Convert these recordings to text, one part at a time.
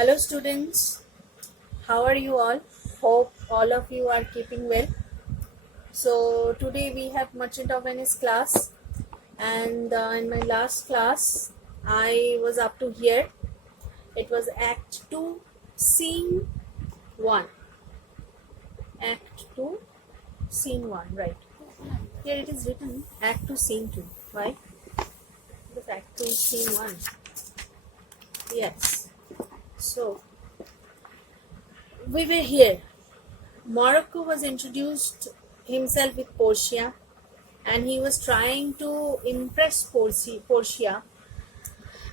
Hello students, how are you all? Hope all of you are keeping well. So today we have Merchant of Venice class, and in my last class I was up to here. It was Act 2 Scene 1. Act 2 Scene 1, right. Here it is written Act 2 Scene 2. Why? Because Act 2 Scene 1. Yes. So we were here. Morocco was introduced himself with Portia, and he was trying to impress Portia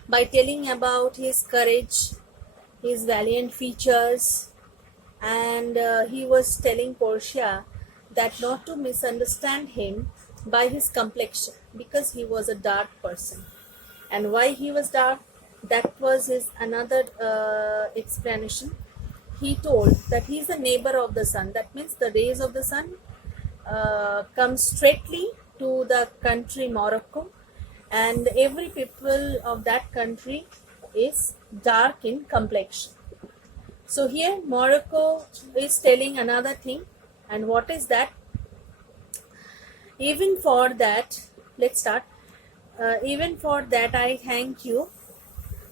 by telling about his courage, his valiant features, and he was telling Portia that not to misunderstand him by his complexion, because he was a dark person. And why he was dark, that was his another explanation. He told that he is a neighbor of the sun. That means the rays of the sun come straightly to the country Morocco, and every people of that country is dark in complexion. So here Morocco is telling another thing, and what is that? Even for that, let's start. Even for that I thank you.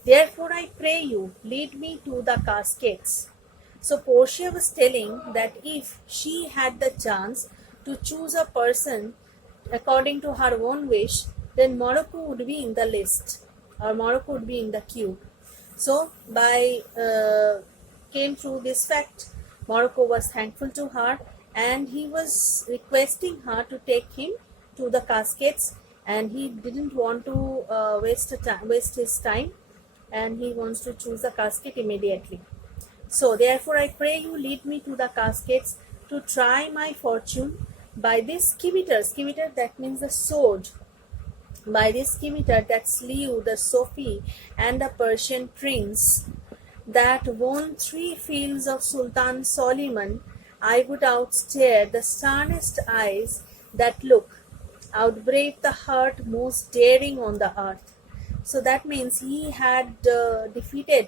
Therefore I pray you, lead me to the cascades. So Portia was telling that if she had the chance to choose a person according to her own wish, then Morocco would be in the list, or Morocco would be in the queue. So by came through this fact, Morocco was thankful to her, and he was requesting her to take him to the cascades, and he didn't want to waste his time, and he wants to choose the cascade immediately. So therefore I pray you, lead me to the cascades to try my fortune by this scimitar. Scimitar, that means the sword. By this scimitar that slew the Sophie and the Persian prince that won 3 fields of Sultan Soliman, I would outstare the sternest eyes that look, outbrave the heart most daring on the earth. So that means he had defeated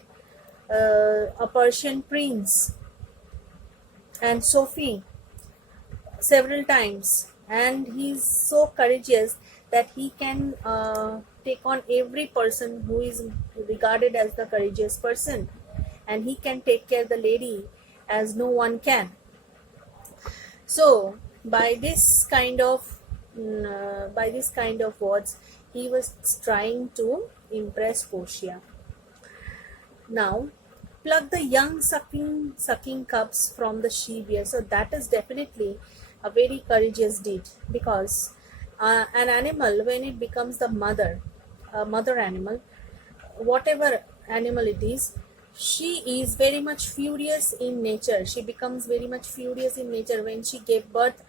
a Persian prince and Sophie several times, and he's so courageous that he can take on every person who is regarded as the courageous person, and he can take care of the lady as no one can. So by this kind of words, he was trying to impress Portia. Now, pluck the young sucking cubs from the she-bear. So that is definitely a very courageous deed, because an animal, when it becomes the mother animal, whatever animal it is, she is very much furious in nature. She becomes very much furious in nature when she gave birth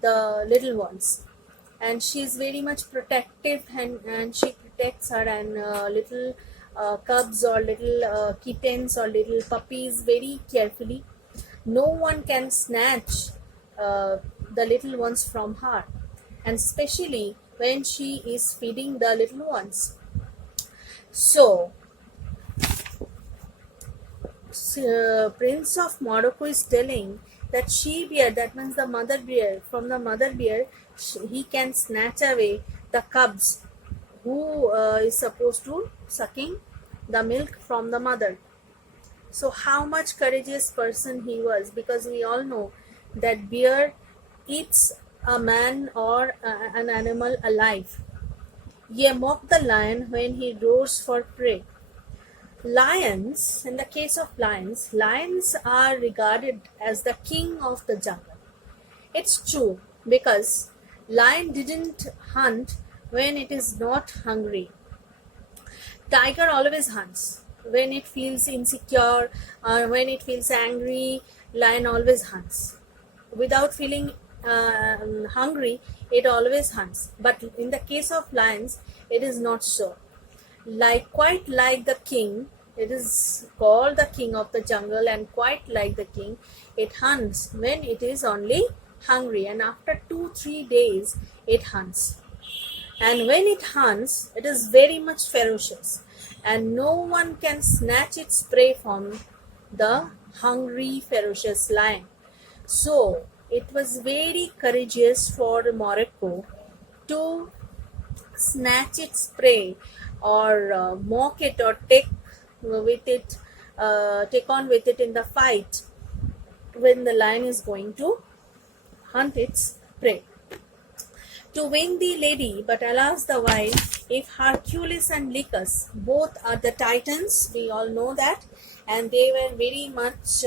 the little ones, and she is very much protective, and she protects her and little cubs or little kittens or little puppies very carefully. No one can snatch the little ones from her, and especially when she is feeding the little ones. So Prince of Morocco is telling that she-bear, that means the mother bear, from the mother bear he can snatch away the cubs who is supposed to sucking the milk from the mother. So how much courageous person he was, because we all know that bear eats a man or an animal alive. Ye mock the lion when he roars for prey. Lions, in the case of lions are regarded as the king of the jungle. It's true, because lion didn't hunt when it is not hungry. Tiger always hunts when it feels insecure or when it feels angry. Lion always hunts without feeling hungry. It always hunts, but in the case of lions it is not so. Quite like the king, it is called the king of the jungle, and quite like the king, it hunts when it is only hungry, and after 2-3 days it hunts. And when it hunts, it is very much ferocious. and no one can snatch its prey from the hungry, ferocious lion. So it was very courageous for Morocco to snatch its prey or mock it or with it, take on with it in the fight when the lion is going to hunt its prey. To win the lady, but alas the while, if Hercules and Lycus, both are the titans, we all know that, and they were very much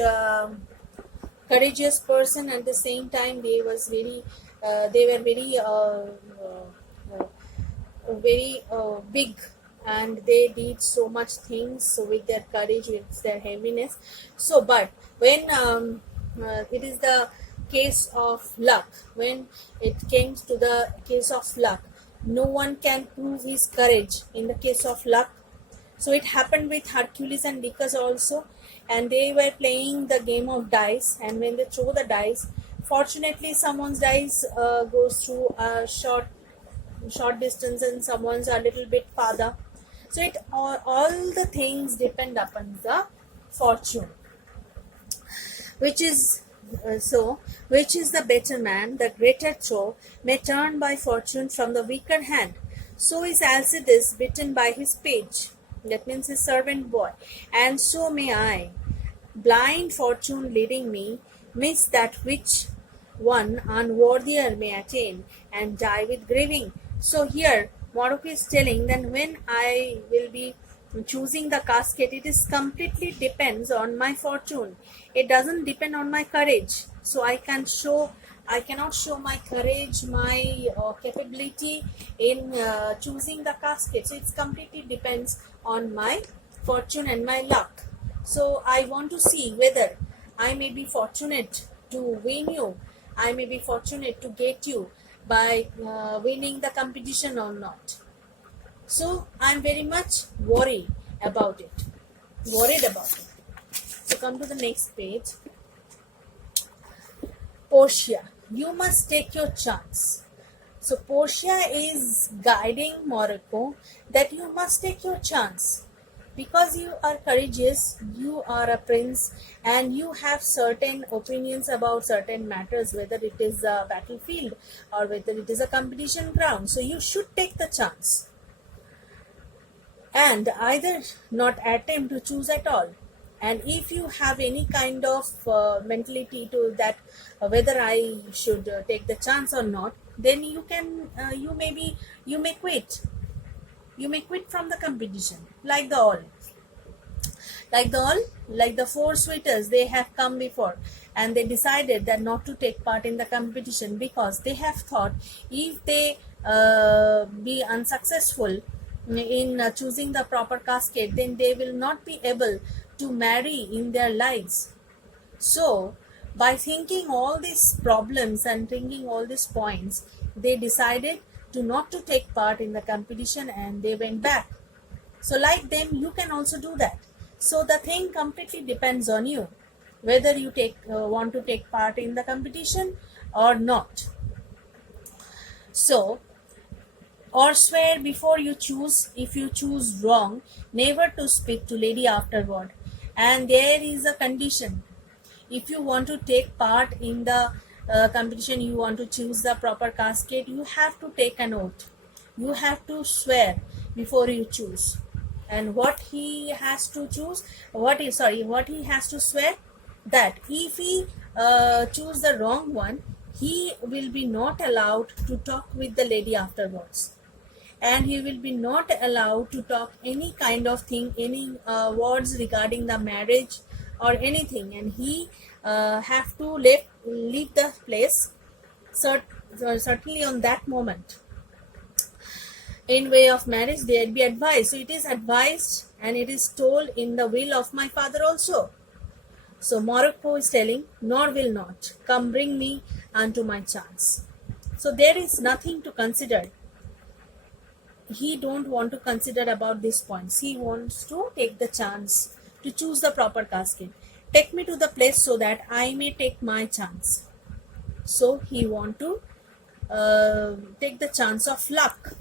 courageous person. At the same time, they were very big, and they did so much things with their courage, with their heaviness. So, but when it is the case of luck, when it came to the case of luck, no one can prove his courage in the case of luck. So it happened with Hercules and Lycus also, and they were playing the game of dice, and when they throw the dice, fortunately someone's dice goes through a short distance and someone's a little bit farther. So it all the things depend upon the fortune, which is which is the better man, the greater throw may turn by fortune from the weaker hand. So is Alcides bitten by his page, that means his servant boy, and so may I, blind fortune leading me, miss that which one unworthier may attain, and die with grieving. So here Morocco is telling that when I will be choosing the casket, it is completely depends on my fortune. It doesn't depend on my courage. So I cannot show my courage, my capability in choosing the casket. So it's completely depends on my fortune and my luck. So I want to see whether I may be fortunate to win you, I may be fortunate to get you by winning the competition or not. So I'm very much worried about it. So come to the next page. Portia, you must take your chance. So Portia is guiding Morocco that you must take your chance. Because you are courageous, you are a prince, and you have certain opinions about certain matters, whether it is a battlefield or whether it is a competition ground. So you should take the chance and either not attempt to choose at all. And if you have any kind of mentality to that, whether I should take the chance or not, then you may quit. You may quit from the competition, like the four suitors. They have come before, and they decided that not to take part in the competition because they have thought if they be unsuccessful in choosing the proper casket, then they will not be able to marry in their lives. So by thinking all these problems and thinking all these points, they decided not to take part in the competition, and they went back. So like them, you can also do that. So the thing completely depends on you, whether you want to take part in the competition or not. So, or swear before you choose, if you choose wrong, never to speak to lady afterward. And there is a condition. If you want to take part in the competition, you want to choose the proper casket, you have to take an oath. You have to swear before you choose. And what he has to swear, that if he choose the wrong one, he will be not allowed to talk with the lady afterwards, and he will be not allowed to talk any kind of thing, any words regarding the marriage or anything, and he have to leave the place certainly on that moment. In way of marriage, there be advised. So it is advised, and it is told in the will of my father also. So Morocco is telling, nor will not come bring me unto my chance. So there is nothing to consider. He don't want to consider about these points. He wants to take the chance to choose the proper casket. Take me to the place so that I may take my chance. So he want to take the chance of luck.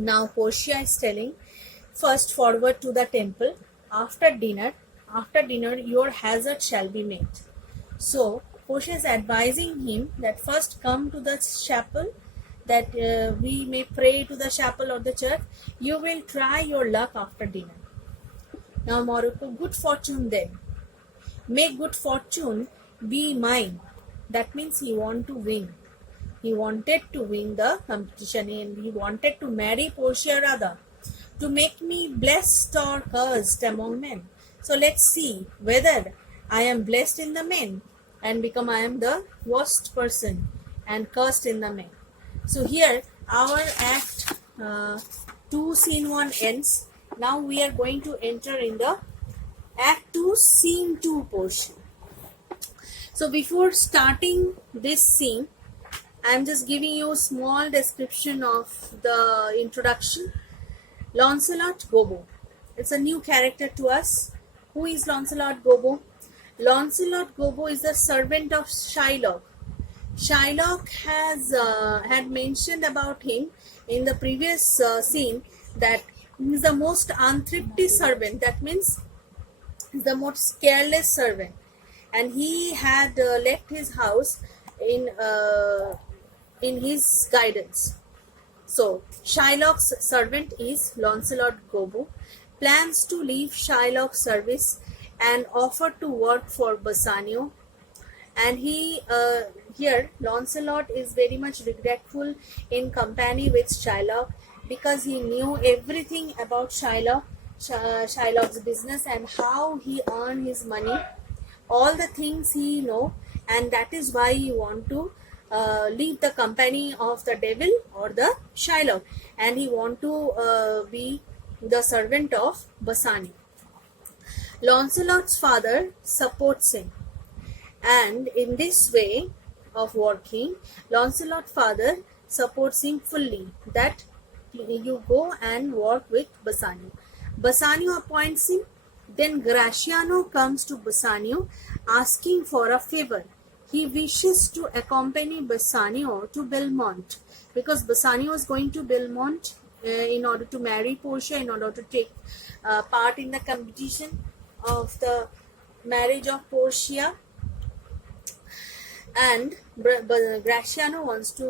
Now Portia is telling, first forward to the temple. After dinner, your hazard shall be met. So Portia is advising him that first come to the chapel, that we may pray to the chapel or the church. You will try your luck after dinner. Now Morocco, good fortune then. May good fortune be mine. That means he want to win. He wanted to win the competition and he wanted to marry Portia rather, to make me blessed or cursed among men. So let's see whether I am blessed in the men and become I am the worst person and cursed in the men. So here our act 2 scene 1 ends. Now we are going to enter in the act 2 scene 2 portion. So before starting this scene, I am just giving you a small description of the introduction. Lancelot Gobbo. It's a new character to us. Who is Lancelot Gobbo? Lancelot Gobbo is the servant of Shylock. Shylock has had mentioned about him in the previous scene that he is the most unthrifty servant. That means he is the most careless servant, and he had left his house in his guidance. So Shylock's servant is Lancelot Gobbo, plans to leave Shylock's service and offer to work for Bassanio. And he here Lancelot is very much regretful in company with Shylock, because he knew everything about Shylock's business and how he earned his money, all the things he know, and that is why he want to leave the company of the devil or the Shylock, and he want to be the servant of Bassanio. Lancelot's father supports him, and in this way of working, Lancelot's father supports him fully, that you go and work with Bassanio. Bassanio appoints him. Then Gratiano comes to Bassanio asking for a favor. He wishes to accompany Bassanio to Belmont, because Bassanio is going to Belmont in order to marry Portia, in order to take part in the competition of the marriage of Portia. And Gratiano wants to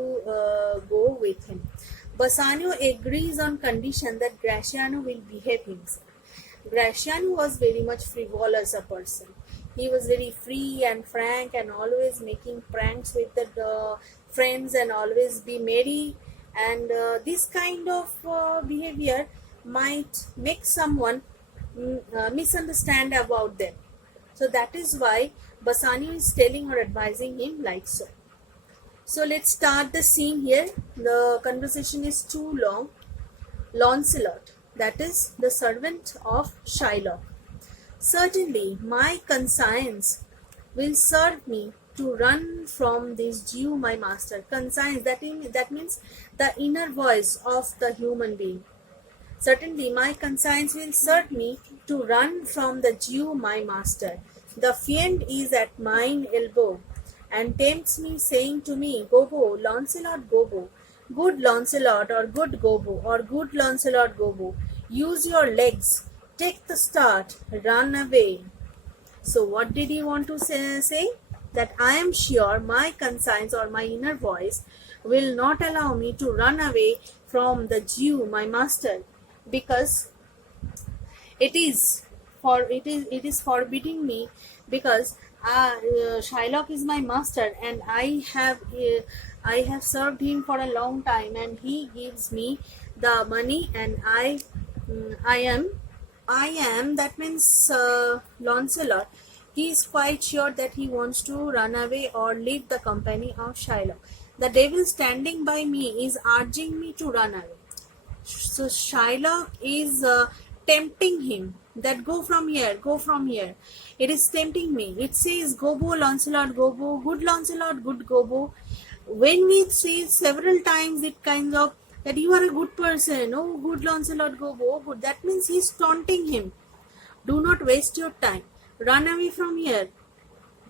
go with him. Bassanio agrees on condition that Gratiano will behave himself. Gratiano was very much frivolous a person. He was very free and frank and always making pranks with the friends and always be merry. And this kind of behavior might make someone misunderstand about them. So that is why Bassanio is telling or advising him like so. So let's start the scene here. The conversation is too long. Lancelot, that is the servant of Shylock. Certainly, my conscience will serve me to run from this Jew, my master. Conscience, that means the inner voice of the human being. Certainly, my conscience will serve me to run from the Jew, my master. The fiend is at mine elbow, and tempts me, saying to me, Gobbo, Lancelot Gobbo, good Lancelot, or good Gobbo, or good Lancelot Gobbo, use your legs, take the start, run away. So what did he want to say? That I am sure my conscience or my inner voice will not allow me to run away from the Jew, my master, because it is forbidding me, because Shylock is my master, and I have served him for a long time, and he gives me the money, and I am, that means Lancelot, he is quite sure that he wants to run away or leave the company of Shylock. The devil standing by me is urging me to run away. So Shylock is tempting him that go from here, go from here. It is tempting me. It says, Gobbo, Lancelot, Gobbo, good Lancelot, good Gobbo. When we say several times, it kind of that you are a good person, oh good Lancelot Gobbo, oh good. That means he is taunting him. Do not waste your time. Run away from here.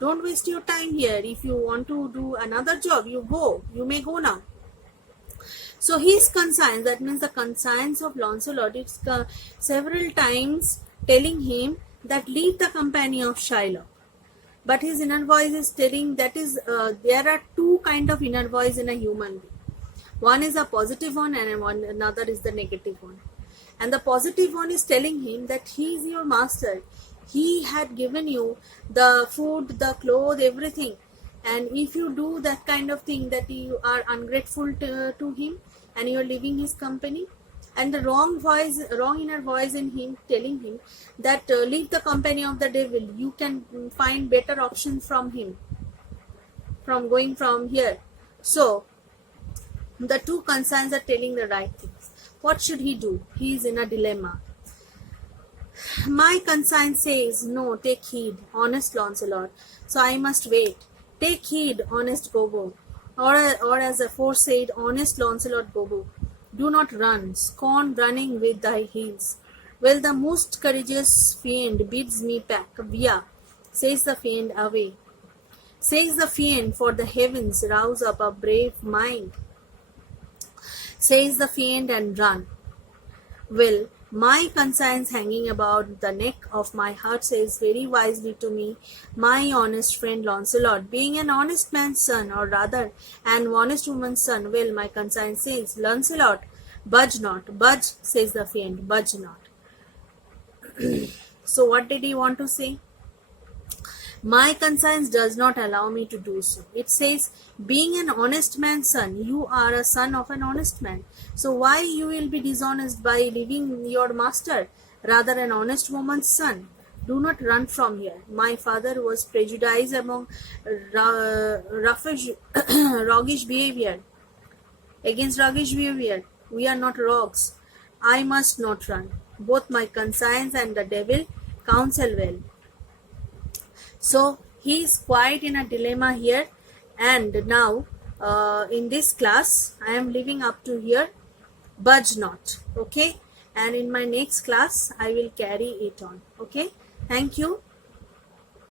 Don't waste your time here. If you want to do another job, you go. You may go now. So his conscience, that means the conscience of Lancelot, it's several times telling him that leave the company of Shylock. But his inner voice is telling that is there are two kind of inner voice in a human being. One is a positive one and another is the negative one. And the positive one is telling him that he is your master. He had given you the food, the clothes, everything. And if you do that kind of thing, that you are ungrateful to him and you are leaving his company. And the wrong inner voice in him telling him that leave the company of the devil. You can find better options from him, from going from here. So the two consciences are telling the right things. What should he do? He is in a dilemma. My conscience says, no, take heed, honest Lancelot. So I must wait. Take heed, honest Bobo. Or as aforesaid, honest Lancelot Bobo. Do not run, scorn running with thy heels. Well, the most courageous fiend bids me back. Via, says the fiend, away. Says the fiend, for the heavens rouse up a brave mind. Says the fiend, and run. Well, my conscience hanging about the neck of my heart says very wisely to me, my honest friend Lancelot, being an honest man's son, or rather an honest woman's son, well, my conscience says, Lancelot, budge not. Budge, says the fiend, budge not. So what did he want to say? My conscience does not allow me to do so. It says, being an honest man's son, you are a son of an honest man. So why you will be dishonest by leaving your master, rather an honest woman's son? Do not run from here. My father was prejudiced among roguish behavior. Against roguish behavior, we are not rogues. I must not run. Both my conscience and the devil counsel well. So he is quite in a dilemma here, and now in this class I am leaving up to here. Budge not. Okay, and in my next class I will carry it on. Okay, thank you.